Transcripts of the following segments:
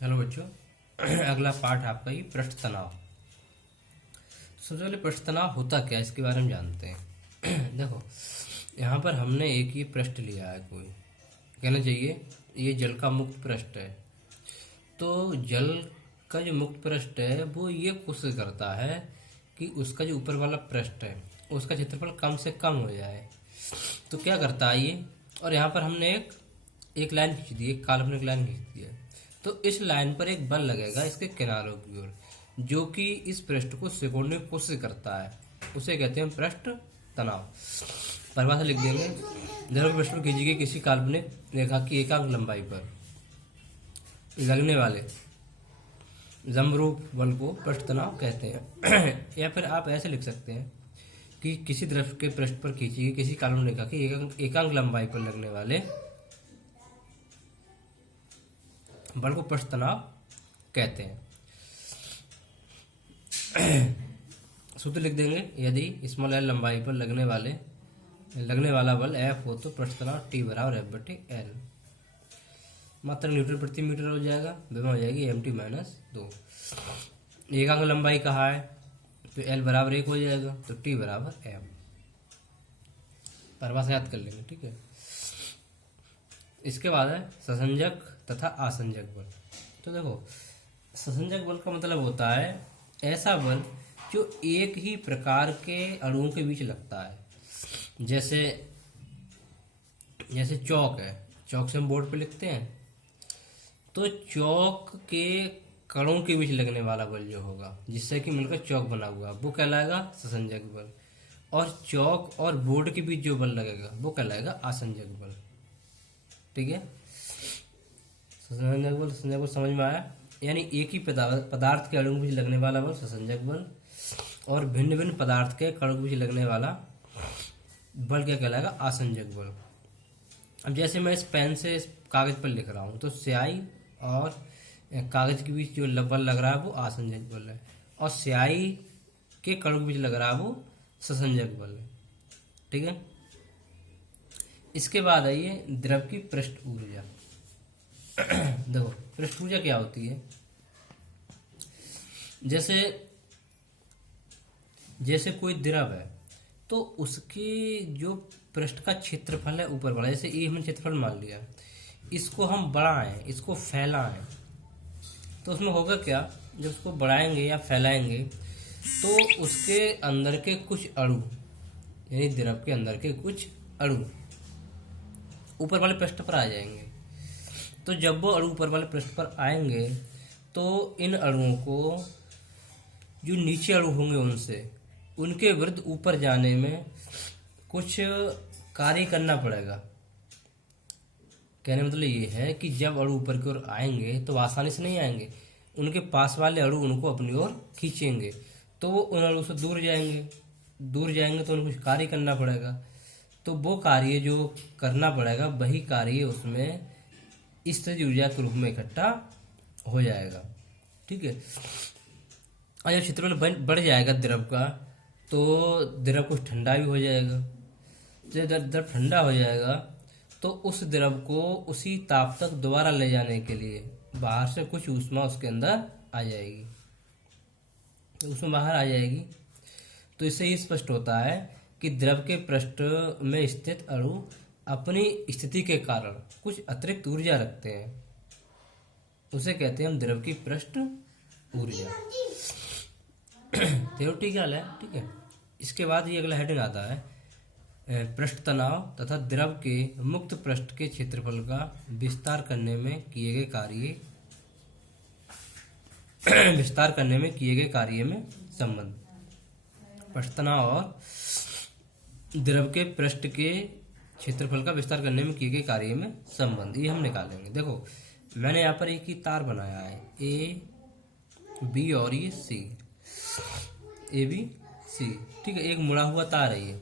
Hello बच्चों। अगला part आपका ये पृष्ठ तनाव। सबसे पहले पृष्ठ तनाव होता क्या है इसके बारे में जानते हैं। देखो, यहाँ पर हमने एक ये पृष्ठ लिया है, कोई कहना चाहिए ये जल का मुक्त पृष्ठ है। तो जल का जो मुक्त पृष्ठ है वो ये कोशिश करता है कि उसका जो ऊपर वाला पृष्ठ है उसका क्षेत्रफल कम से कम हो जाए। तो क्या करता है ये, और यहाँ पर हमने एक लाइन खींच दी, एक काल्पनिक लाइन खींच दी है। तो इस लाइन पर एक बल लगेगा इसके किनारों की ओर, जो कि इस पृष्ठ को सिकोड़ने की कोशिश करता है। उसे कहते हैं पृष्ठ तनाव। परिभाषा लिख देंगे। जब पृष्ठ पर खींची गई किसी काल्पनिक रेखा की एकांक लंबाई पर लगने वाले समरूप बल को पृष्ठ तनाव कहते हैं। या फिर आप ऐसे लिख सकते हैं कि किसी द्रव के पृष्ठ पर खींची गई किसी काल्पनिक रेखा की एकांक लंबाई पर लगने वाले बल को पृष्ठ तनाव कहते हैं। सूत्र लिख देंगे। यदि स्मॉल एल लंबाई पर लगने वाला बल F हो तो पृष्ठ तनाव T बराबर F/L। मात्रा न्यूटन प्रति मीटर हो जाएगा, विभव हो जाएगी mt-2। एकांक लंबाई कहा है तो L बराबर 1 हो जाएगा, तो T बराबर M। परिभाषा याद कर लेंगे, ठीक है। इसके बाद है ससंजक तथा आसंजक बल। तो देखो, ससंजक बल का मतलब होता है ऐसा बल जो एक ही प्रकार के अणुओं के बीच लगता है। जैसे चौक है, चौक से हम बोर्ड पे लिखते हैं, तो चौक के कणों के बीच लगने वाला बल जो होगा जिससे कि मिलकर चौक बना हुआ वो कहलाएगा ससंजक बल। और चौक और बोर्ड के बीच जो बल लगेगा वो कहलाएगा आसंजक बल, ठीक है। ससंजक बल समझ में आया। यानी एक ही पदार्थ के अणु के बीच लगने वाला बल ससंजक बल, और भिन्न भिन्न पदार्थ के कणों के बीच लगने वाला बल क्या कहलाएगा, आसंजक बल। अब जैसे मैं इस पेन से इस कागज पर लिख रहा हूँ तो स्याही और कागज के बीच जो बल लग रहा है वो आसंजक बल है, और स्याही के कणों के बीच लग रहा है वो ससंजक बल है, ठीक है। इसके बाद आइए द्रव की पृष्ठ ऊर्जा। देखो, पृष्ठ ऊर्जा क्या होती है। जैसे कोई द्रव है तो उसके जो पृष्ठ का क्षेत्रफल है ऊपर वाला, जैसे ये हमने क्षेत्रफल मान लिया, इसको हम बढ़ाएं, इसको फैलाएं, तो उसमें होगा क्या, जब उसको बढ़ाएंगे या फैलाएंगे तो उसके अंदर के कुछ अणु, यानी द्रव के अंदर के कुछ अणु ऊपर वाले पृष्ठ पर आ जाएंगे। तो जब वो अणु ऊपर वाले पृष्ठ पर आएंगे तो इन अणुओं को जो नीचे अणु होंगे उनके विरुद्ध ऊपर जाने में कुछ कार्य करना पड़ेगा। कहने मतलब ये है कि जब अणु ऊपर की ओर आएंगे तो आसानी से नहीं आएंगे, उनके पास वाले अणु उनको अपनी ओर खींचेंगे, तो वो उन अणु से दूर जाएंगे तो उनको कुछ कार्य करना पड़ेगा। तो वो कार्य जो करना पड़ेगा वही कार्य उसमें स्थितिज ऊर्जा के रूप में इकट्ठा हो जाएगा, ठीक है। और जब क्षेत्रफल बढ़ जाएगा द्रव का तो द्रव कुछ ठंडा भी हो जाएगा। जब द्रव ठंडा हो जाएगा तो उस द्रव को उसी ताप तक दोबारा ले जाने के लिए बाहर से कुछ ऊष्मा उसके अंदर आ जाएगी, तो उसमें बाहर आ जाएगी। तो इससे ये स्पष्ट होता है कि द्रव के पृष्ठ में स्थित अणु अपनी स्थिति के कारण कुछ अतिरिक्त ऊर्जा रखते हैं, उसे कहते हैं हम द्रव की पृष्ठ ऊर्जा। थ्योरेटिकल है, ठीक है। इसके बाद ये अगला हेडिंग आता है पृष्ठ तनाव तथा द्रव के मुक्त पृष्ठ के क्षेत्रफल का विस्तार करने में किए गए कार्य में संबंध। पृष्ठ तनाव और द्रव के पृष्ठ के क्षेत्रफल का विस्तार करने में किए गए कार्य में संबंध, ये हम निकालेंगे। देखो, मैंने यहाँ पर एक ही तार बनाया है ए बी और ये सी, ए बी सी, ठीक है। एक मुड़ा हुआ तार है ये,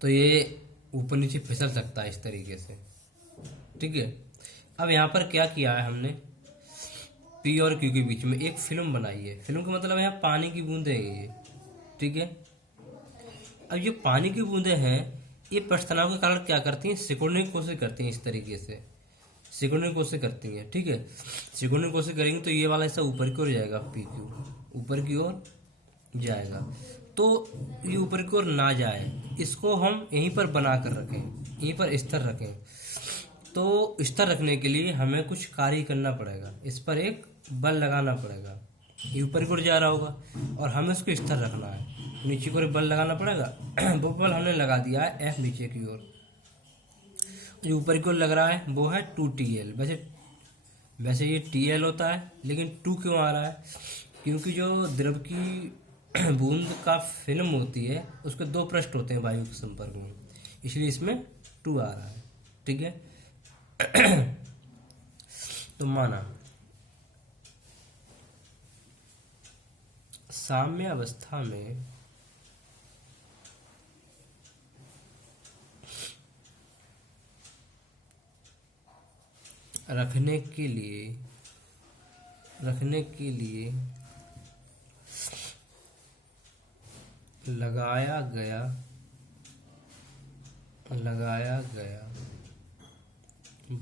तो ये ऊपर नीचे फिसल सकता है इस तरीके से, ठीक है। अब यहाँ पर क्या किया है हमने, पी और क्यू के बीच में एक फिल्म बनाई है। फिल्म का मतलब यहाँ पानी की बूंदें हैं ये, ठीक है। अब ये पानी की बूंदें हैं, ये पृष्ठ तनाव के कारण क्या करती हैं, सिकुड़ने की कोशिश करती हैं। इस तरीके से सिकुड़ने की कोशिश करती है, ठीक है। सिकुड़ने की कोशिश करेंगे तो ये वाला हिस्सा ऊपर की ओर जाएगा, पी क्यू ऊपर की ओर जाएगा। तो ये ऊपर की ओर ना जाए, इसको हम यहीं पर बना कर रखें, यहीं पर स्थिर रखें। तो स्थिर रखने के लिए हमें कुछ कार्य करना पड़ेगा, इस पर एक बल लगाना पड़ेगा। ये ऊपर की ओर जा रहा होगा और हमें इसको स्थिर रखना है, नीचे की ओर बल लगाना पड़ेगा। वो बल हमने लगा दिया है एफ नीचे की ओर। जो ऊपर की ओर लग रहा है वो है 2TL। वैसे ये TL होता है, लेकिन 2 क्यों आ रहा है? क्योंकि जो द्रव की बूंद का फिल्म होती है उसके 2 पृष्ठ होते हैं वायु के संपर्क में, इसलिए इसमें 2 आ रहा है, ठीक है। तो माना साम्य अवस्था में रखने के लिए लगाया गया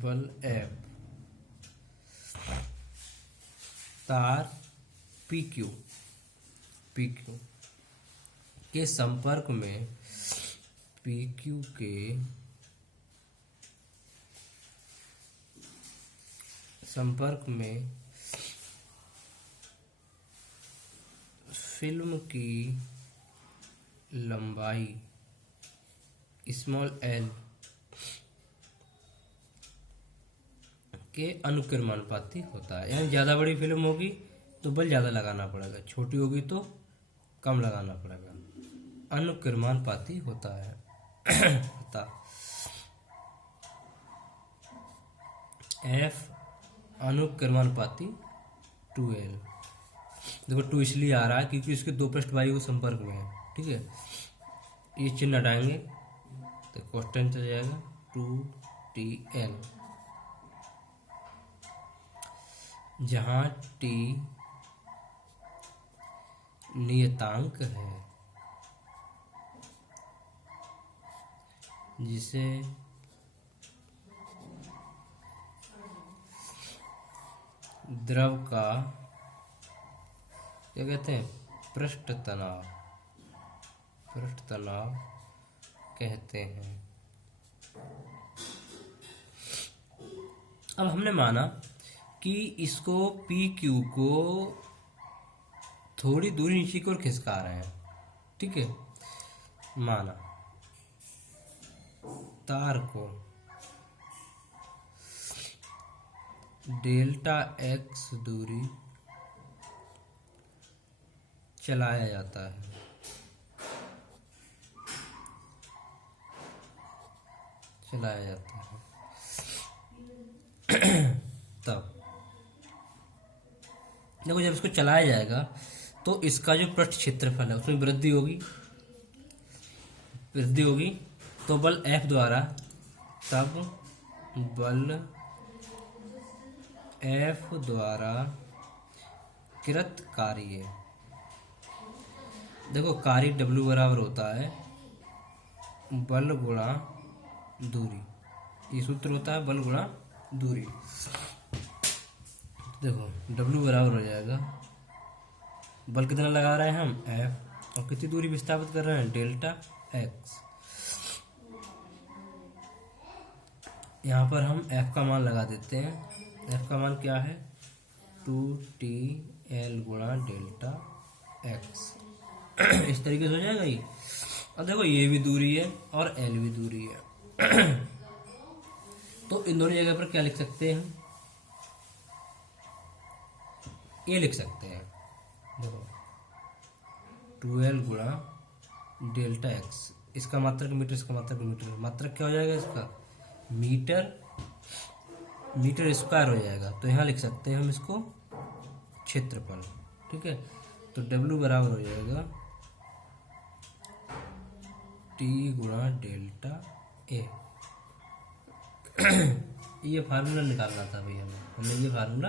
बल F तार PQ के संपर्क में PQ के संपर्क में फिल्म की लंबाई l के अनुक्रमानुपाती होता है। यानी ज़्यादा बड़ी फिल्म होगी तो बल ज़्यादा लगाना पड़ेगा, छोटी होगी तो कम लगाना पड़ेगा, अनुक्रमानुपाती होता है। F अनुक्रमानुपाती 2L। देखो 2 इसलिए आ रहा है क्योंकि इसके 2 पृष्ठ वायु के संपर्क में है, ठीक है। ये चिन्ह हटाएंगे तो क्वेश्चन चल जाएगा 2TL, जहाँ T नियतांक है जिसे द्रव का क्या कहते हैं, पृष्ठ तनाव कहते हैं। अब हमने माना कि इसको PQ को थोड़ी दूरी नीचे की ओर खिसका रहे हैं, ठीक है। माना तार को डेल्टा X दूरी चलाया जाता है, तब देखो जब इसको चलाया जाएगा तो इसका जो पृष्ठ क्षेत्रफल है उसमें वृद्धि होगी, तो बल F द्वारा, तब बल F द्वारा कृत कार्य, देखो कार्य W बराबर होता है बल गुणा दूरी, ये सूत्र होता है बल गुणा दूरी। देखो W बराबर हो जाएगा, बल कितना लगा रहे हैं हम F, और कितनी दूरी विस्थापित कर रहे हैं डेल्टा X। यहाँ पर हम F का मान लगा देते हैं, F का मान क्या है 2TL गुणा डेल्टा X। इस तरीके से हो जाएगा ये। अब देखो ये भी दूरी है और L भी दूरी है, तो इन दोनों जगह पर क्या लिख सकते हैं, ये लिख सकते हैं, देखो 2L गुणा डेल्टा X, इसका मात्रक मीटर, इसका मात्रक मीटर, मात्रक क्या हो जाएगा इसका मीटर स्क्वायर हो जाएगा। तो यहाँ लिख सकते हैं हम इसको क्षेत्रफल, ठीक है। तो W बराबर हो जाएगा T गुणा डेल्टा A। ये फार्मूला निकालना था भैया, हमने ये फार्मूला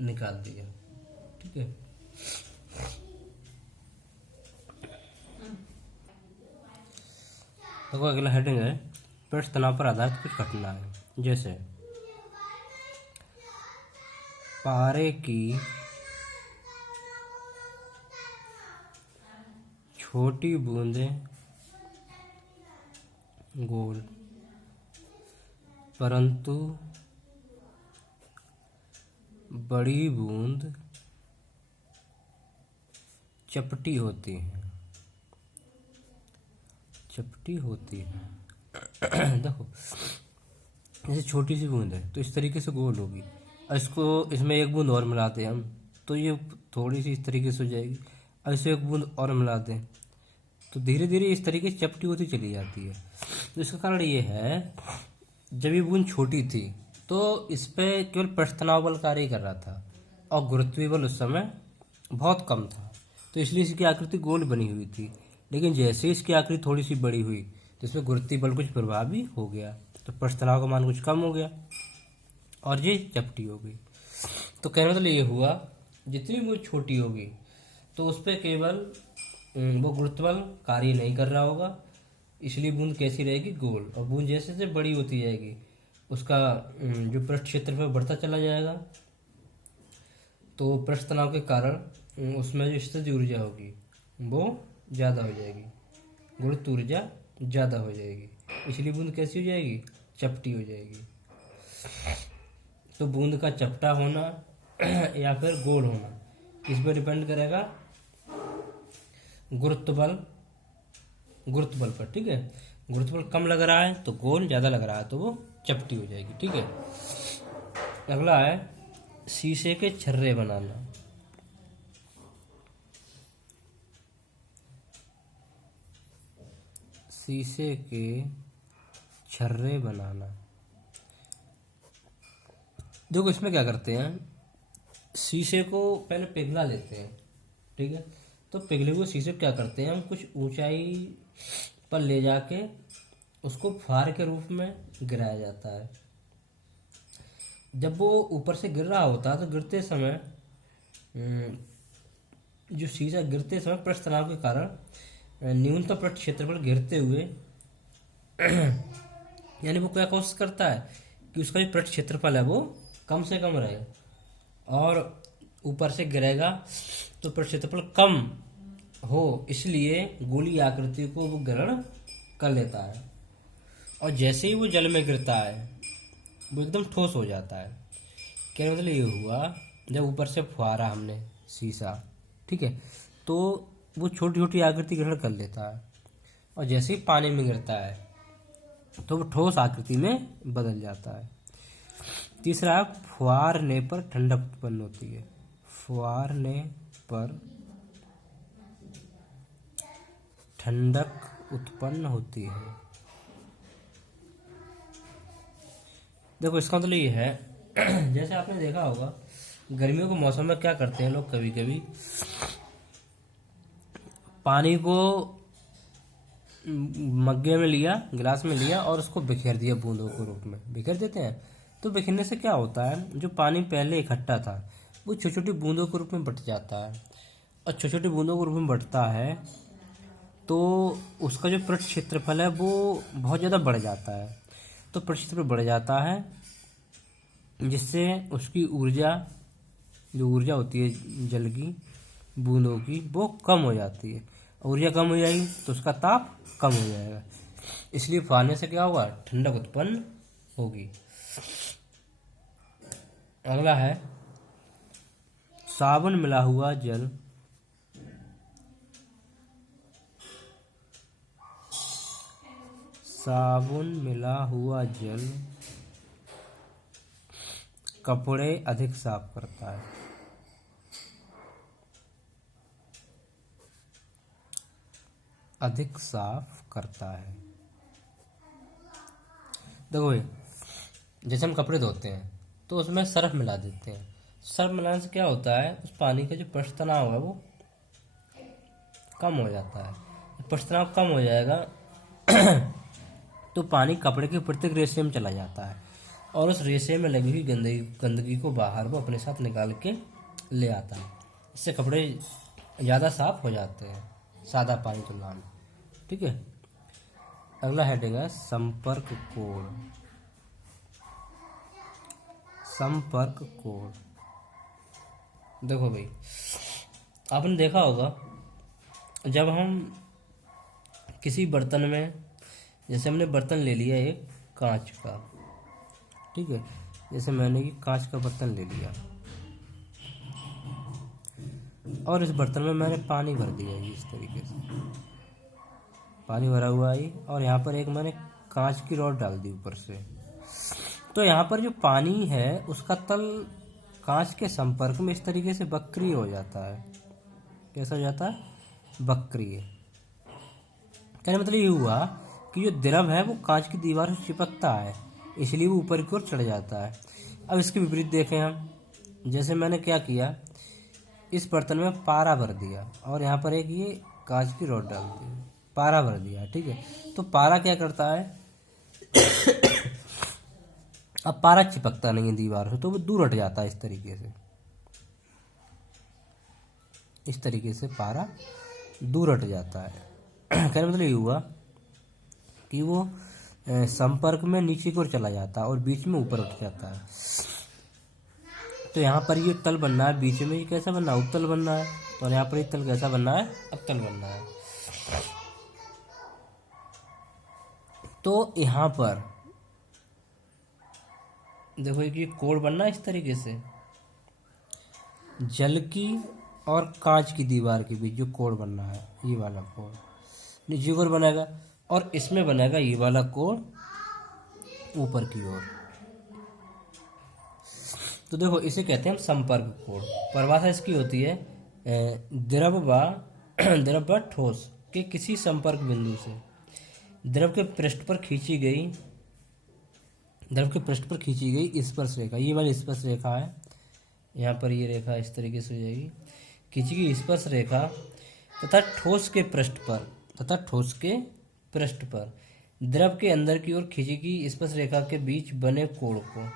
निकाल दिया, ठीक है। तो अगला हेडिंग है पृष्ठ तनाव पर आधारित कुछ घटना है। जैसे पारे की छोटी बूंदें गोल, परंतु बड़ी बूंद चपटी होती है। चपटी होती है। देखो, जैसे छोटी सी बूंद है तो इस तरीके से गोल होगी, और इसको इसमें एक बूंद और मिलाते हैं हम तो ये थोड़ी सी इस तरीके से हो जाएगी, और इसे एक बूंद और मिला दें तो धीरे धीरे इस तरीके से चपटी होती चली जाती है। तो इसका कारण ये है, जब ये बूंद छोटी थी तो इस पे केवल पृष्ठ तनाव बल कार्य कर रहा था और गुरुत्वीय बल उस समय बहुत कम था, तो इसलिए इसकी आकृति गोल बनी हुई थी। लेकिन जैसे इसकी आकृति थोड़ी सी बड़ी हुई तो इसमें गुरुत्वीय बल कुछ प्रभावी हो गया, तो पृष्ठ तनाव का मान कुछ कम हो गया और ये चपटी हो गई। तो कहने मतलब ये हुआ, जितनी वो छोटी होगी तो उस पर केवल वो गुरुत्व बल कार्य नहीं कर रहा होगा, इसलिए बूंद कैसी रहेगी, गोल। और बूंद जैसे जैसे बड़ी होती जाएगी उसका जो पृष्ठ क्षेत्रफल बढ़ता चला जाएगा, तो पृष्ठ तनाव के कारण उसमें जो स्थितिज ऊर्जा होगी वो ज़्यादा हो जाएगी, गुरुत्व ऊर्जा ज़्यादा हो जाएगी, इसलिए बूंद कैसी हो जाएगी, चपटी हो जाएगी। तो बूंद का चपटा होना या फिर गोल होना इस पर डिपेंड करेगा गुरुत्व बल पर। ठीक है, गुरुत्व बल कम लग रहा है तो गोल, ज़्यादा लग रहा है तो वो चपटी हो जाएगी। ठीक है, अगला है शीशे के छर्रे बनाना। शीशे के छर्रे बनाना। देखो, इसमें क्या करते हैं, शीशे को पहले पिघला लेते हैं। ठीक है, तो पिघले हुए शीशे क्या करते हैं, हम कुछ ऊंचाई पर ले जाके उसको फुहार के रूप में गिराया जाता है। जब वो ऊपर से गिर रहा होता है तो गिरते समय जो शीशा गिरते समय पृष्ठ तनाव के कारण न्यूनतम पृष्ठ क्षेत्रफल गिरते हुए यानी वो क्या कोशिश करता है कि उसका जो पृष्ठ क्षेत्रफल है वो कम से कम रहे, और ऊपर से गिरेगा तो पृष्ठ क्षेत्रफल कम हो, इसलिए गोली आकृति को वो ग्रहण कर लेता है। और जैसे ही वो जल में गिरता है वो एकदम ठोस हो जाता है। क्या मतलब ये हुआ, जब ऊपर से फुहारा हमने शीशा, ठीक है, तो वो छोटी छोटी आकृति ग्रहण कर लेता है, और जैसे ही पानी में गिरता है तो वो ठोस आकृति में बदल जाता है। तीसरा, फुहारने पर ठंडक उत्पन्न होती है। फुहारने पर ठंडक उत्पन्न होती है। देखो, इसका मतलब ये है, जैसे आपने देखा होगा गर्मियों के मौसम में क्या करते हैं लोग, कभी कभी पानी को मग्गे में लिया, गिलास में लिया और उसको बिखेर दिया, बूंदों के रूप में बिखेर देते हैं। तो बिखेरने से क्या होता है, जो पानी पहले इकट्ठा था वो छोटी छोटी बूंदों के रूप में बट जाता है, और छोटी छोटी बूंदों के रूप में बढ़ता है तो उसका जो पृष्ठ क्षेत्रफल है वो बहुत ज़्यादा बढ़ जाता है। तो पृष्ठ क्षेत्रफल बढ़ जाता है जिससे उसकी ऊर्जा, जो ऊर्जा होती है जल की बूंदों की, वो कम हो जाती है। ऊर्जा कम हो जाएगी तो उसका ताप कम हो जाएगा, इसलिए फुहारने से क्या होगा, ठंडक उत्पन्न होगी। अगला है साबुन मिला हुआ जल। साबुन मिला हुआ जल कपड़े अधिक साफ करता है। अधिक साफ करता है। देखो भाई, जैसे हम कपड़े धोते हैं तो उसमें सर्फ मिला देते हैं। सर्फ मिलाने से क्या होता है, उस पानी का जो पृष्ठ तनाव है वो कम हो जाता है। पृष्ठ तनाव कम हो जाएगा तो पानी कपड़े के प्रत्येक रेशे में चला जाता है, और उस रेशे में लगी हुई गंदगी को बाहर वो अपने साथ निकाल के ले आता है। इससे कपड़े ज़्यादा साफ हो जाते हैं सादा पानी तुलना में। ठीक है, अगला हेडिंग है संपर्क कोण। संपर्क कोण। देखो भाई, आपने देखा होगा जब हम किसी बर्तन में, जैसे हमने बर्तन ले लिया एक कांच का, ठीक है, जैसे मैंने ये कांच का बर्तन ले लिया और इस बर्तन में मैंने पानी भर दिया है इस तरीके से, पानी भरा हुआ है और यहाँ पर एक मैंने कांच की रॉड डाल दी ऊपर से। तो यहाँ पर जो पानी है उसका तल कांच के संपर्क में इस तरीके से वक्रीय हो जाता है। कैसा हो जाता है? वक्रीय। कहने मतलब ये हुआ कि जो द्रव है वो कांच की दीवार से चिपकता है, इसलिए वो ऊपर की ओर चढ़ जाता है। अब इसके विपरीत देखें हम, जैसे मैंने क्या किया, इस बर्तन में पारा भर दिया और यहाँ पर एक ये कांच की रॉड डाल दी, पारा भर दिया, ठीक है। तो पारा क्या करता है, अब पारा चिपकता नहीं है दीवार से, तो वो दूर हट जाता है इस तरीके से, इस तरीके से पारा दूर हट जाता है। कहने मतलब ये हुआ कि वो संपर्क में नीचे की ओर चला जाता है और बीच में ऊपर उठ जाता है। तो यहाँ पर ये तल बनना है, बीच में ये कैसा बनना है, उत्तल बनना है, और यहाँ पर ये तल कैसा बनना है, अवतल बनना है। तो यहाँ पर देखो एक ये कोण बनना है इस तरीके से, जल की और कांच की दीवार के बीच जो कोण बनना है, ये वाला कोण नीचे की ओर बनेगा और इसमें बनेगा ये वाला कोण ऊपर की ओर। तो देखो इसे कहते हैं हम संपर्क कोण। परिभाषा इसकी होती है द्रव व ठोस के किसी संपर्क बिंदु से द्रव के पृष्ठ पर खींची गई स्पर्श रेखा, ये वाली स्पर्श रेखा है, यहाँ पर ये रेखा इस तरीके से हो जाएगी, खींची गई स्पर्श रेखा तथा ठोस के पृष्ठ पर द्रव के अंदर की ओर खींची गई स्पर्श रेखा के बीच बने कोण को,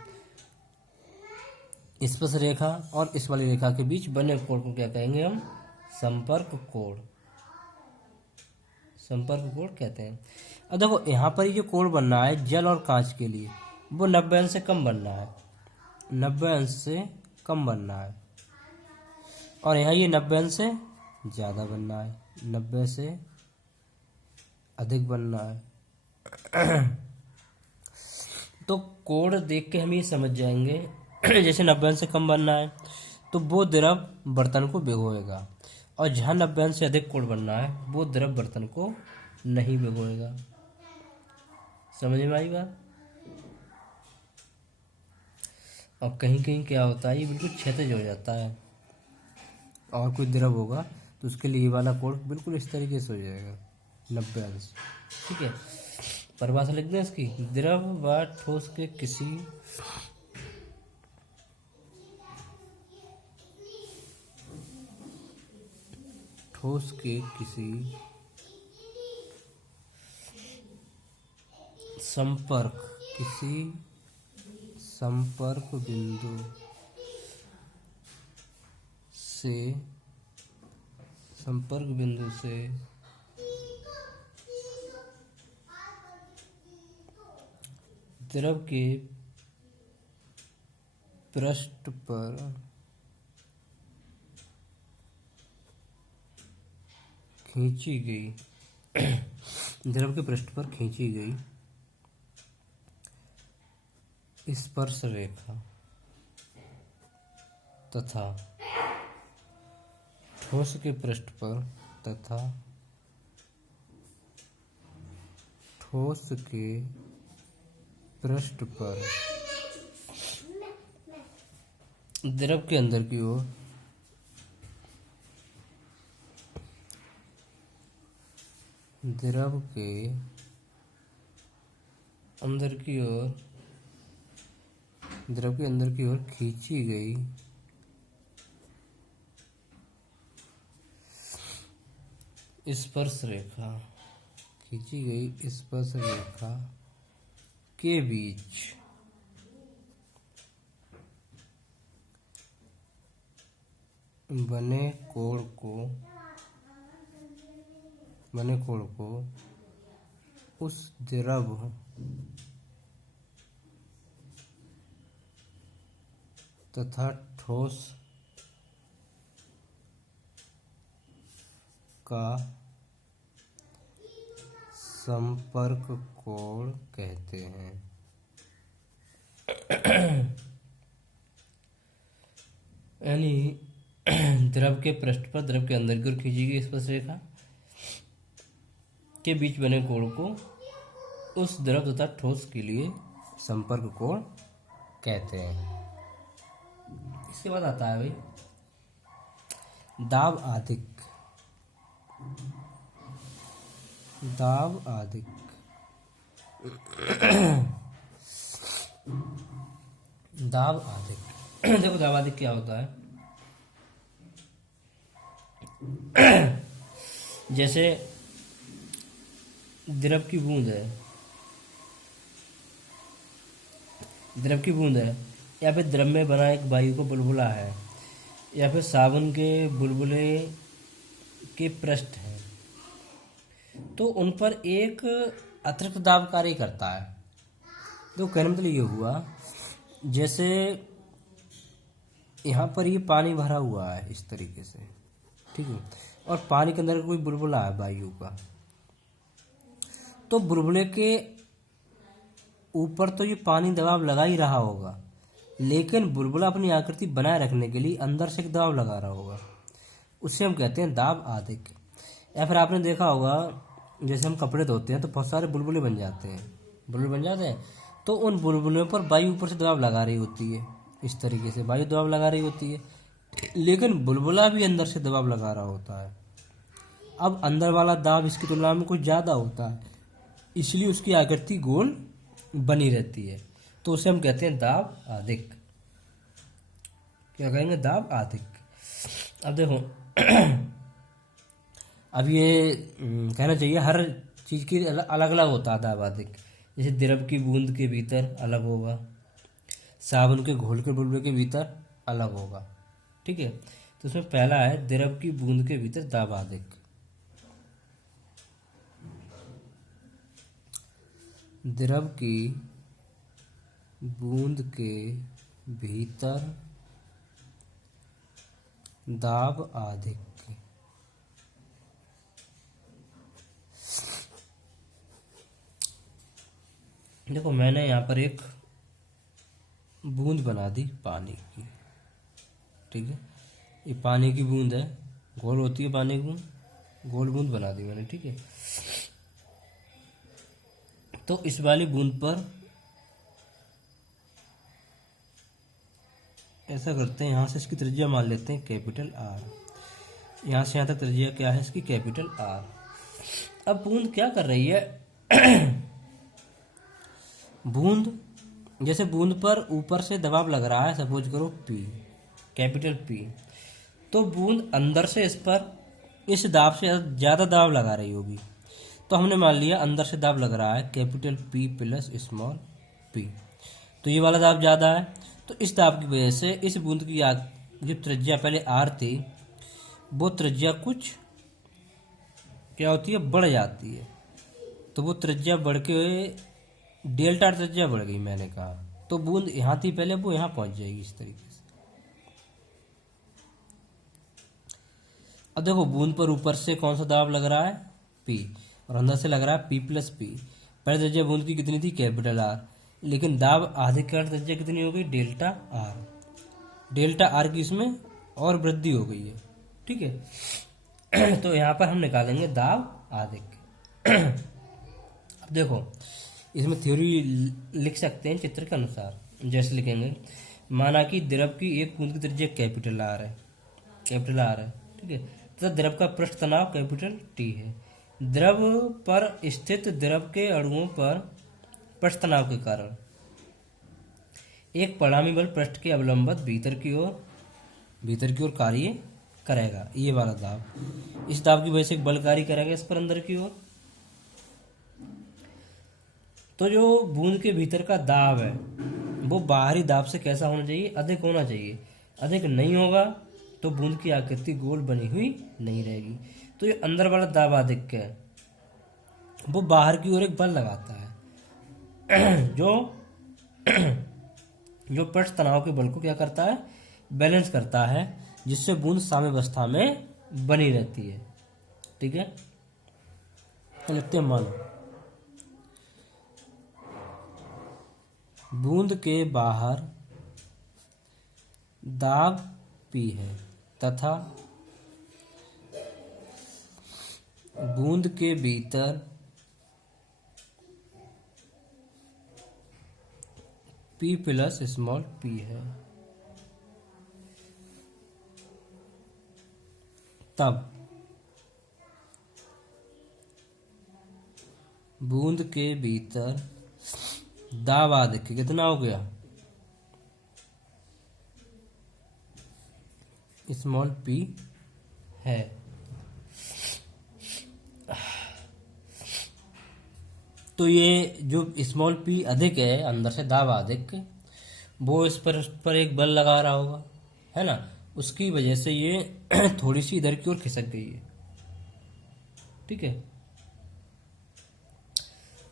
स्पर्श रेखा और इस वाली रेखा के बीच बने कोण को क्या कहेंगे हम, संपर्क कोण कहते हैं। अब देखो यहाँ पर ये जो कोण बनना है जल और कांच के लिए, वो 90 अंश से कम बनना है, 90 अंश से कम बनना है, और यहाँ ये 90 अंश से ज़्यादा बनना है, 90 से अधिक बनना है। तो कोण देख के हम ये समझ जाएंगे जैसे 90 अंश से कम बनना है तो वो द्रव बर्तन को भिगोएगा, और जहाँ 90 अंश से अधिक कोण बनना है वो द्रव बर्तन को नहीं भिगोएगा। समझ में आई बात? और कहीं कहीं क्या होता है, ये बिल्कुल क्षैतिज हो जाता है, और कोई द्रव होगा तो उसके लिए ये वाला कोण बिल्कुल इस तरीके से हो जाएगा, 90 अंश। ठीक है, परिभाषा लिख दें इसकी, द्रव व ठोस के किसी संपर्क बिंदु से द्रव के पृष्ठ पर खींची गई स्पर्श रेखा तथा ठोस के पृष्ठ पर द्रव के अंदर की ओर खींची गई स्पर्श रेखा के बीच बने कोण को उस द्रव तथा ठोस का संपर्क कोण कहते हैं। यानी द्रव के पृष्ठ पर द्रव के अंदर की ओर खींची गई स्पर्श रेखा के बीच बने कोण को उस द्रव तथा ठोस के लिए संपर्क कोण कहते हैं। इसके बाद आता है भाई दाब आदिक। दाब आदिक दाब आदिक देखो दाब आदिक क्या होता है। जैसे द्रव की बूंद है, द्रव की बूंद है या फिर द्रव में बना एक वायु का बुलबुला है या फिर साबुन के बुलबुले के पृष्ठ हैं, तो उन पर एक अतिरिक्त दाब कार्य करता है। तो कहने मतलब ये हुआ, जैसे यहाँ पर ये पानी भरा हुआ है इस तरीके से, ठीक है, और पानी के अंदर कोई बुलबुला है वायु का, तो बुलबुले के ऊपर तो ये पानी दबाव लगा ही रहा होगा, लेकिन बुलबुला अपनी आकृति बनाए रखने के लिए अंदर से एक दबाव लगा रहा होगा, उससे हम कहते हैं दाब आदिक। या फिर आपने देखा होगा जैसे हम कपड़े धोते हैं तो बहुत सारे बुलबुले बन जाते हैं, बुलबुले बन जाते हैं, तो उन बुलबुलों पर वायु ऊपर से दबाव लगा रही होती है, इस तरीके से वायु दबाव लगा रही होती है, लेकिन बुलबुला भी अंदर से दबाव लगा रहा होता है। अब अंदर वाला दाब इसकी तुलना में कुछ ज़्यादा होता है, इसलिए उसकी आकृति गोल बनी रहती है, तो उसे हम कहते हैं दाब आदिक। क्या कहेंगे? दाब आदिक। अब देखो अब ये कहना चाहिए हर चीज़ की अलग अलग होता है दाब आदिक। जैसे द्रव की बूंद के भीतर अलग होगा, साबुन के घोल के बुलबुले के भीतर अलग होगा, ठीक है। तो उसमें पहला है द्रव की बूंद के भीतर दाब आदिक। द्रव की बूंद के भीतर दाब आदिक। देखो मैंने यहाँ पर एक बूंद बना दी पानी की, ठीक है, ये पानी की बूंद है, गोल होती है पानी की बूंद, गोल बूंद बना दी मैंने, ठीक है। तो इस वाली बूंद पर ऐसा करते हैं, यहाँ से इसकी त्रिज्या मान लेते हैं कैपिटल आर, यहाँ से यहाँ तक त्रिज्या क्या है इसकी? Capital R. अब बूंद क्या कर रही है? बूंद, जैसे बूंद पर ऊपर से दबाव लग रहा है, सपोज करो पी, कैपिटल पी, तो बूंद अंदर से इस पर इस दाब से ज़्यादा दाब लगा रही होगी, तो हमने मान लिया अंदर से दाब लग रहा है capital P plus small P, तो ये वाला दाब ज़्यादा है, तो इस दाब की वजह से इस बूंद की जो त्रिज्या पहले आर थी वो त्रिज्या कुछ क्या होती है? बढ़ जाती है, तो वो त्रिज्या बढ़ के डेल्टा त्रिज्या बढ़ गई मैंने कहा, तो बूंद यहाँ थी पहले, वो यहाँ पहुँच जाएगी इस तरीके से। अब देखो बूंद पर ऊपर से कौन सा दाब लग रहा है? पी, और अंदर से लग रहा है पी प्लस पी। पहले त्रिज्या बूंद की कितनी थी? कैपिटल आर, लेकिन दाब आधिक की त्रिज्या कितनी हो गई? Delta R. डेल्टा आर की इसमें और वृद्धि हो गई है, ठीक है। तो यहाँ पर हम निकालेंगे दाब आधिक। अब देखो इसमें थ्योरी लिख सकते हैं चित्र के अनुसार, जैसे लिखेंगे, माना कि द्रव की एक बूंद की त्रिज्या कैपिटल आर है, कैपिटल आर है, ठीक है, तथा द्रव का पृष्ठ तनाव कैपिटल टी है। द्रव पर स्थित द्रव के अणुओं पर पृष्ठ तनाव के कारण एक परिणामी बल पृष्ठ के अवलंबत भीतर की ओर कार्य करेगा, ये वाला दाब। इस दाब की वजह से एक बल कार्य करेगा इस पर अंदर की ओर। तो जो बूंद के भीतर का दाब है वो बाहरी दाब से कैसा होना चाहिए? अधिक होना चाहिए। अधिक नहीं होगा तो बूंद की आकृति गोल बनी हुई नहीं रहेगी। तो ये अंदर वाला दाब अधिक है, वो बाहर की ओर एक बल लगाता है जो पृष्ठ तनाव के बल को क्या करता है? बैलेंस करता है, जिससे बूंद साम्यावस्था में बनी रहती है, ठीक है, तो लिखते हैं मान। बूंद के बाहर दाब P है तथा बूंद के भीतर P प्लस स्मॉल p है, तब बूंद के भीतर दाब आधिक्य कितना हो गया, स्मॉल p है। तो ये जो स्मॉल p अधिक है, अंदर से दाब अधिक, वो इस पर एक बल लगा रहा होगा, है ना, उसकी वजह से ये थोड़ी सी इधर की ओर खिसक गई है। ठीक है,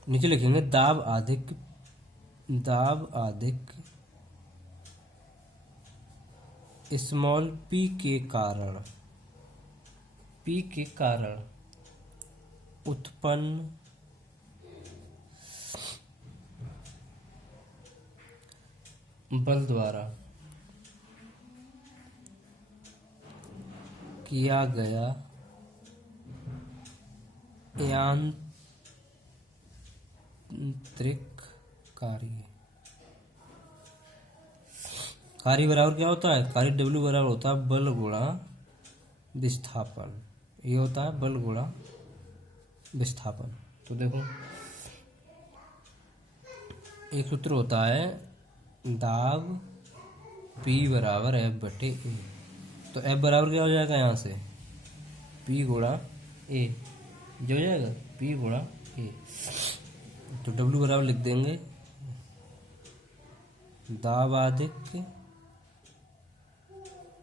नीचे लिखेंगे दाब अधिक स्मॉल p के कारण उत्पन्न बल द्वारा किया गया यांत्रिक कार्य बराबर क्या होता है, कार्य W बराबर होता है बल गुणा विस्थापन। ये होता है बल गुणा विस्थापन। तो देखो एक सूत्र होता है दाब P बराबर F बटे A। तो F बराबर क्या हो जाएगा, यहाँ से P गुणा A जो हो जाएगा P गुणा A। तो W बराबर लिख देंगे दाब अधिक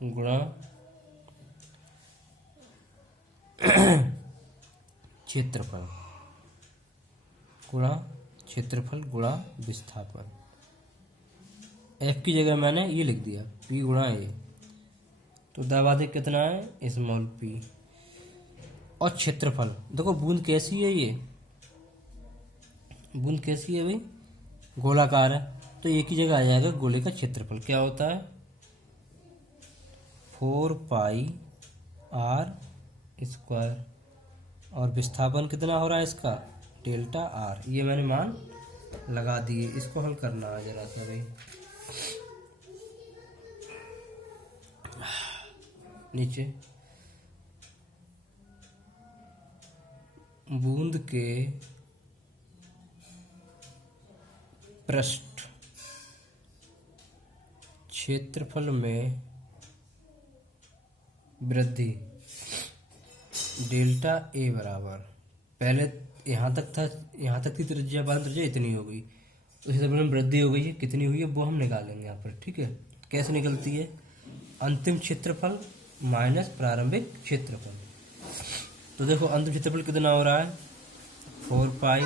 गुणा क्षेत्रफल गुणा विस्थापन। F की जगह मैंने ये लिख दिया P गुणा A। तो दाब अधिक कितना है, स्मॉल p। और क्षेत्रफल देखो बूंद कैसी है, ये बूंद कैसी है भाई, गोलाकार है, तो एक ही जगह आ जाएगा गोले का क्षेत्रफल क्या होता है 4 पाई r स्क्वायर। और विस्थापन कितना हो रहा है इसका, डेल्टा r। ये मैंने मान लगा दिए, इसको हल करना है जरा सा भाई। नीचे बूंद के पृष्ठ क्षेत्रफल में वृद्धि डेल्टा ए बराबर, पहले यहाँ तक था, यहाँ तक की त्रिज्या बांध त्रिज्या इतनी हो गई, उसी तरह में वृद्धि हो गई है, कितनी हुई है वो हम निकालेंगे यहाँ पर। ठीक है, कैसे निकलती है, अंतिम क्षेत्रफल माइनस प्रारंभिक क्षेत्रफल। तो देखो अंतिम क्षेत्रफल कितना हो रहा है 4 पाई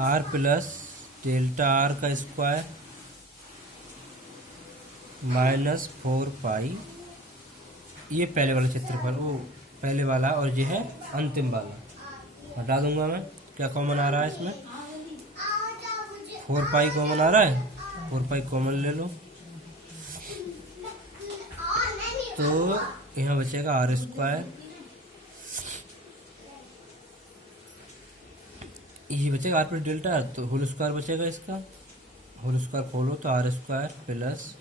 r प्लस डेल्टा r का स्क्वायर माइनस 4 पाई, ये पहले वाला क्षेत्रफल, वो पहले वाला, और ये है अंतिम वाला। हटा दूंगा मैं, क्या कॉमन आ रहा है इसमें 4 पाई कॉमन आ रहा है, 4 पाई कॉमन ले लो, तो यहाँ बचेगा r स्क्वायर, ये बचेगा r प्लस डेल्टा r, तो होल स्क्वायर बचेगा, इसका होल स्क्वायर खोलो तो r square plus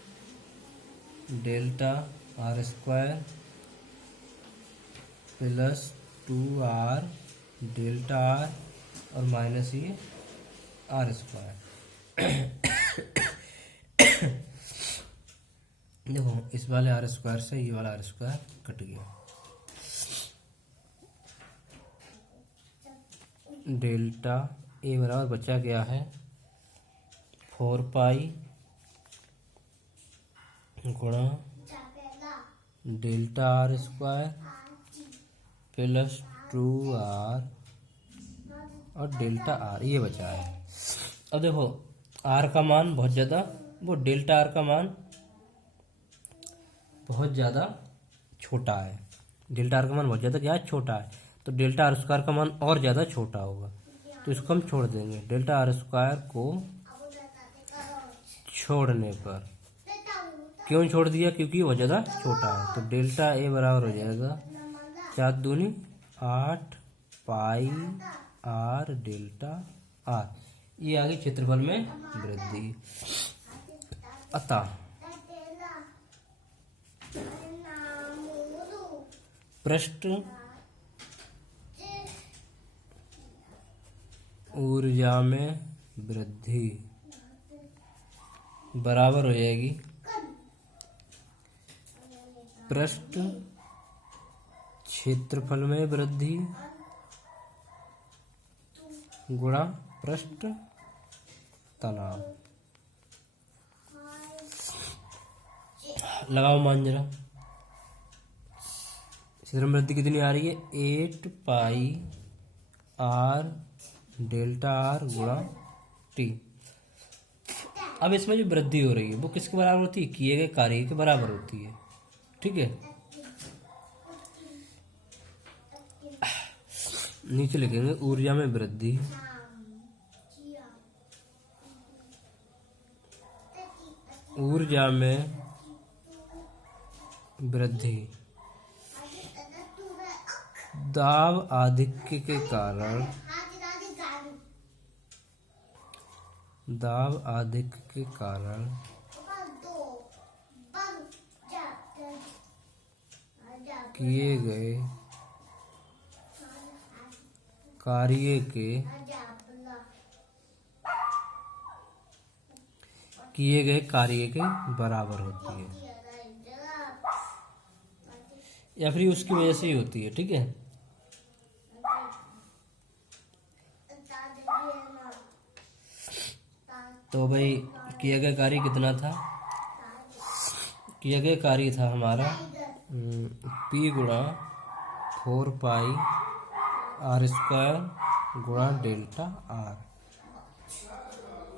delta r square plus 2r delta r और माइनस ये r स्क्वायर। देखो इस वाले r स्क्वायर से ये वाला r स्क्वायर कट गया, डेल्टा ए बराबर बचा गया है 4 पाई गुणा delta r square plus 2r और डेल्टा r, ये बचा है। अब देखो r का मान बहुत ज़्यादा, वो डेल्टा r का मान बहुत ज़्यादा छोटा है, डेल्टा आर का मान बहुत ज़्यादा क्या है, छोटा है, तो डेल्टा आर स्क्वायर का मान और ज़्यादा छोटा होगा, तो इसको हम छोड़ देंगे। डेल्टा आर स्क्वायर को छोड़ने पर, क्यों छोड़ दिया, क्योंकि वो ज़्यादा छोटा है, तो डेल्टा ए बराबर हो जाएगा 4 दूनी 8 पाई आर डेल्टा आर। ये आ गई क्षेत्रफल में वृद्धि। अतः पृष्ठ ऊर्जा में वृद्धि बराबर हो जाएगी पृष्ठ क्षेत्रफल में वृद्धि गुणा पृष्ठ तनाव। लगाओ मान जरा, क्षेत्र में वृद्धि कितनी आ रही है, 8 पाई आर डेल्टा आर गुणा टी। अब इसमें जो वृद्धि हो रही है वो किसके बराबर होती है, किए गए कार्य के बराबर होती है, ठीक है। नीचे लिखेंगे ऊर्जा में वृद्धि ऊर्जा में वृद्धि दाब आधिक्य के कारण किए गए कार्य के बराबर होती है, या फिर उसकी वजह से ही होती है, ठीक है। तो भाई किया गया कार्य कितना था, किया गया कार्य था हमारा P गुणा 4 पाई आर स्क्वायर गुणा डेल्टा आर,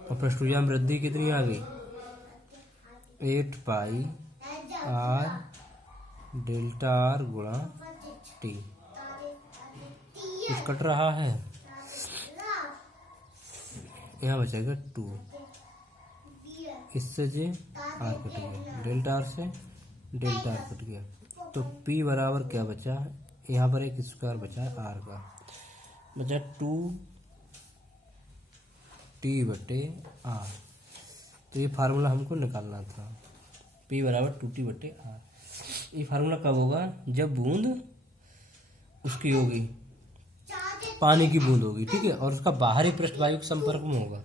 और पृष्ठ ऊर्जा में वृद्धि कितनी आ गई, 8 पाई आर डेल्टा आर गुणा टी। कुछ कट रहा है, यहाँ बचेगा 2, इससे जे आर कट गया, डेल्टा आर से डेल्टा आर कट गया, तो P बराबर क्या बचा, यहाँ पर एक स्क्वायर बचा है आर का, बचा 2t बटे आर। तो ये फार्मूला हमको निकालना था, P बराबर 2t बटे आर। ये फार्मूला कब होगा, जब बूंद उसकी होगी, पानी की बूंद होगी, ठीक है, और उसका बाहरी पृष्ठ वायु के संपर्क में होगा।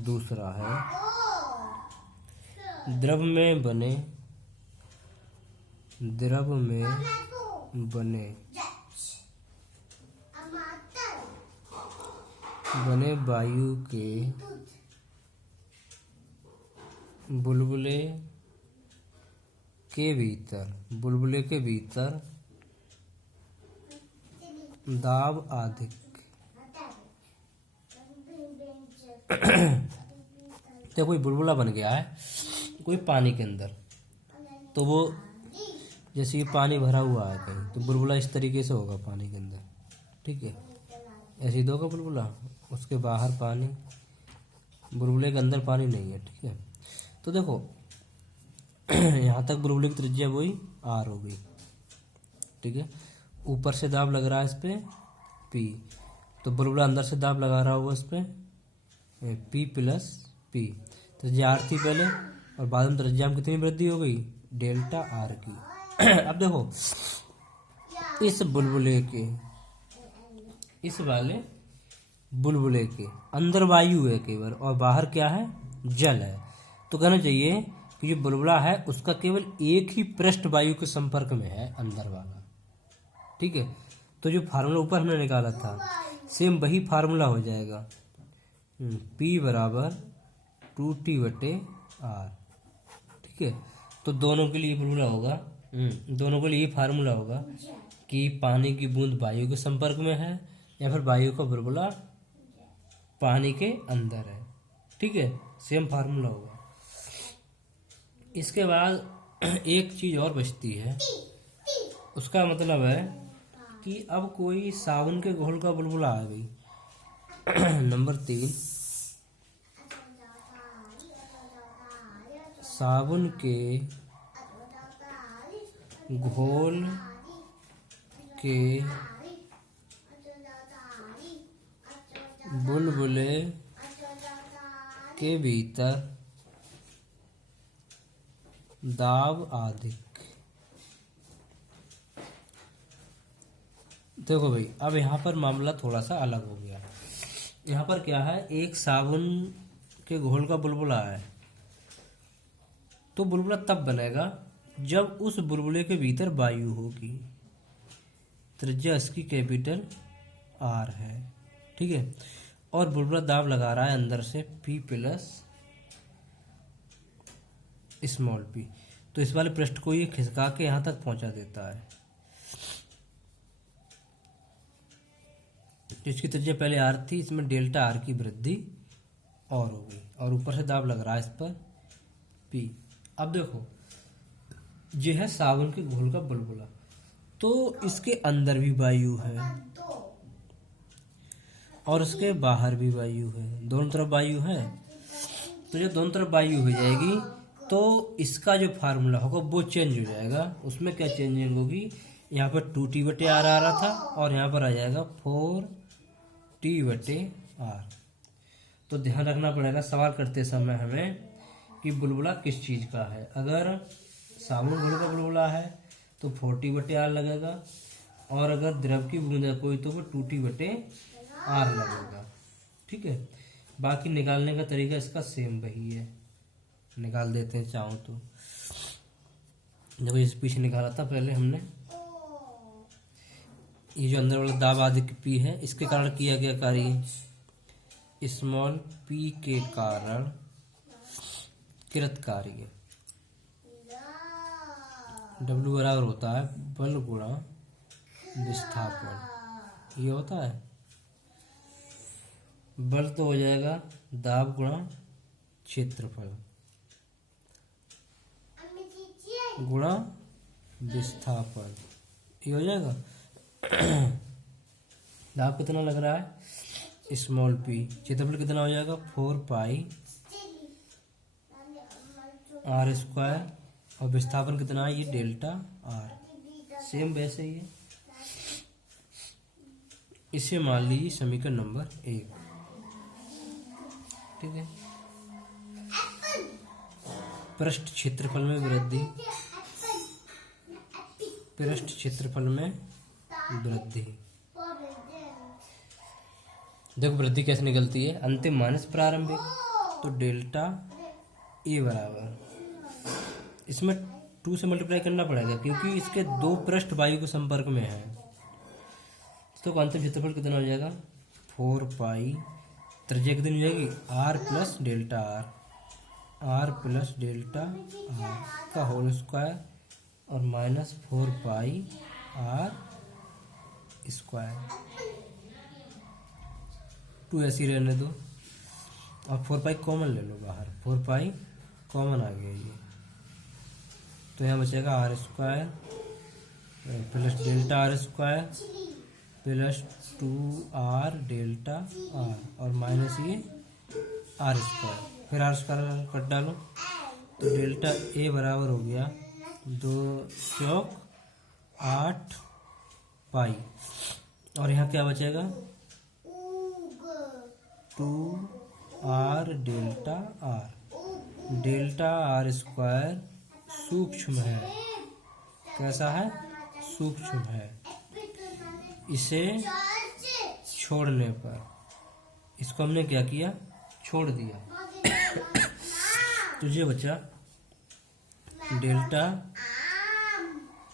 दूसरा है द्रव में बने वायु के बुलबुले के भीतर दाब आधिक्य तो कोई बुलबुला बन गया है कोई पानी के अंदर, तो वो जैसे ये पानी भरा हुआ है कहीं, तो बुलबुला इस तरीके से होगा पानी के अंदर, ठीक है, ऐसे ही होगा बुलबुला, उसके बाहर पानी, बुलबुले के अंदर पानी नहीं है, ठीक है। तो देखो यहाँ तक बुलबुले की त्रिज्या वही आर हो गई, ठीक है, ऊपर से दाब लग रहा है इस पे P, तो बुलबुला अंदर से दाब लगा रहा होगा इस पे P प्लस P, त्रिज्या आर थी पहले, और बाद में त्रिज्या में कितनी वृद्धि हो गई, डेल्टा आर की। अब देखो इस वाले बुलबुले के अंदर वायु है केवल, और बाहर क्या है, जल है, तो कहना चाहिए कि जो बुलबुला है उसका केवल एक ही पृष्ठ वायु के संपर्क में है, अंदर वाला, ठीक है। तो जो फार्मूला ऊपर हमने निकाला था सेम वही फार्मूला हो जाएगा, P बराबर 2t बटे आर, ठीक है। तो दोनों के लिए फार्मूला होगा, दोनों के लिए फार्मूला होगा कि पानी की बूंद वायु के संपर्क में है या फिर वायु का बुलबुला पानी के अंदर है, ठीक है, सेम फार्मूला होगा। इसके बाद एक चीज और बचती है, उसका मतलब है कि अब कोई साबुन के घोल का बुलबुला आ गई। नंबर 3, साबुन के घोल के बुलबुले के भीतर दाब अधिक। देखो भाई, अब यहाँ पर मामला थोड़ा सा अलग हो गया। यहाँ पर क्या है, एक साबुन के घोल का बुलबुला है, तो बुलबुला तब बनेगा जब उस बुलबुले के भीतर वायु होगी। त्रिज्या इसकी कैपिटल आर है, ठीक है। और बुलबुला दाब लगा रहा है अंदर से P प्लस स्मॉल p, तो इस वाले पृष्ठ को ये खिसका के यहाँ तक पहुँचा देता है। इसकी त्रिज्या पहले आर थी, इसमें डेल्टा आर की वृद्धि और होगी, और ऊपर से दाब लग रहा है इस पर P। अब देखो, यह है साबुन के घोल का बुलबुला, तो इसके अंदर भी वायु है और उसके बाहर भी वायु है, दोनों तरफ वायु है। तो जब दोनों तरफ वायु हो जाएगी तो इसका जो फार्मूला होगा वो चेंज हो जाएगा। उसमें क्या चेंजिंग होगी, यहाँ पर 2T/R आ रहा था और यहाँ पर आ जाएगा 4T/R। तो ध्यान रखना पड़ेगा सवाल करते समय हमें कि बुलबुला किस चीज़ का है। अगर साबुन घोल का बुलबुला है तो 4T/R लगेगा, और अगर द्रव की बूंद है कोई तो वो 2T/R लगेगा, ठीक है। बाकी निकालने का तरीका इसका सेम वही है, निकाल देते हैं चाहो तो। जब इस पीछे निकाला था पहले हमने, ये जो अंदर वाला दाब अधिक P है, इसके कारण किया गया कार्य स्मॉल p के कारण कृत कार्य W बराबर होता है बल गुणा विस्थापन। ये होता है बल तो हो जाएगा दाब गुणा क्षेत्रफल गुणा विस्थापन, ये हो जाएगा। दाब कितना लग रहा है स्मॉल p, क्षेत्रफल कितना हो जाएगा 4πr², और विस्थापन कितना है ये डेल्टा r, सेम वैसे ही है। इसे मान लीजिए समीकरण नंबर 1, ठीक है। पृष्ठ क्षेत्रफल में वृद्धि, पृष्ठ क्षेत्रफल में वृद्धि। देखो वृद्धि कैसे निकलती है, अंतिम माइनस प्रारंभिक, तो डेल्टा ए बराबर, इसमें 2 से मल्टीप्लाई करना पड़ेगा क्योंकि इसके 2 पृष्ठ वायु के संपर्क में है। तो अंतिम क्षेत्रफल कितना हो जाएगा 4π, त्रिज्या कितनी हो जाएगी r plus delta r plus delta r का होल स्क्वायर, और माइनस 4πr²। 2 ऐसी रहने दो, और 4π कॉमन ले लो बाहर, 4π कॉमन आ गया ये, तो यहाँ बचेगा r² plus delta r² plus 2r delta r, और माइनस ये r², फिर r² कट डालो, तो डेल्टा a बराबर हो गया 2 चौक 8π, और यहाँ क्या बचेगा 2r delta r, delta r² सूक्ष्म है, कैसा है सूक्ष्म है। इसे छोड़ने पर, इसको हमने क्या किया छोड़ दिया, तो ये बचा डेल्टा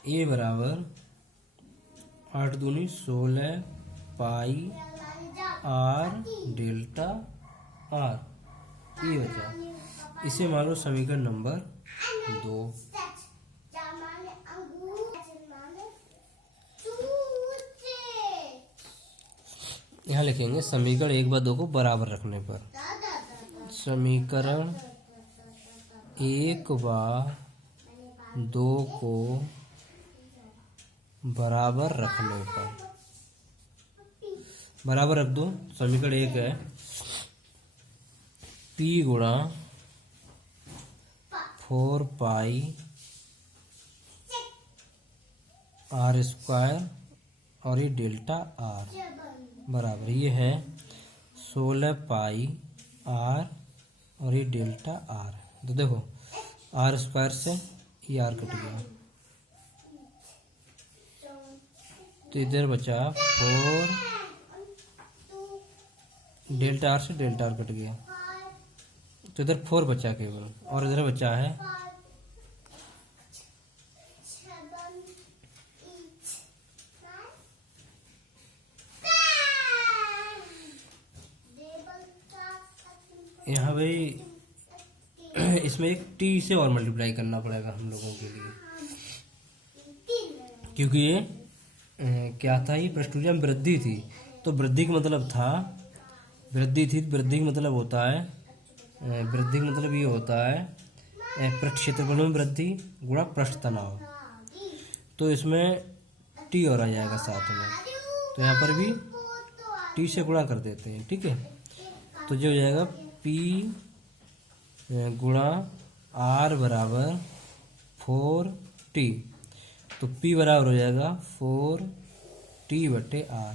ए बराबर 8 दूनी 16 पाई r डेल्टा r, ये बचा। इसे मान लो समीकरण नंबर 2। यहाँ लिखेंगे समीकरण 1 व 2 को बराबर रखने पर, समीकरण 1 व 2 को बराबर रखने पर, बराबर रख दो। समीकरण 1 है P गुणा 4 पाई आर स्क्वायर और ये डेल्टा आर बराबर ये है 16 पाई आर और ये डेल्टा आर। तो देखो आर स्क्वायर से ये आर कट गया, तो इधर बचा 4, डेल्टा आर से डेल्टा आर कट गया, तो इधर 4 बचा केवल, और इधर बचा है यहाँ भाई इसमें एक टी से और मल्टीप्लाई करना पड़ेगा हम लोगों के लिए, क्योंकि ये क्या था, ये पृष्ठभुजा में वृद्धि थी। तो वृद्धि का मतलब था, वृद्धि थी, वृद्धि का मतलब होता है, वृद्धि का मतलब ये होता है पृष्ठ क्षेत्रफल में वृद्धि गुणा पृष्ठ तनाव। तो इसमें टी और आ जाएगा साथ में, तो यहाँ पर भी टी से गुणा कर देते हैं, ठीक है। तो जो हो जाएगा P गुणा R बराबर 4T, तो P बराबर हो जाएगा 4T/R।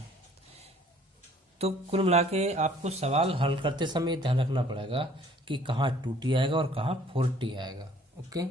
तो कुल मिला के आपको सवाल हल करते समय ध्यान रखना पड़ेगा कि कहाँ 2T आएगा और कहाँ 4T आएगा। ओके।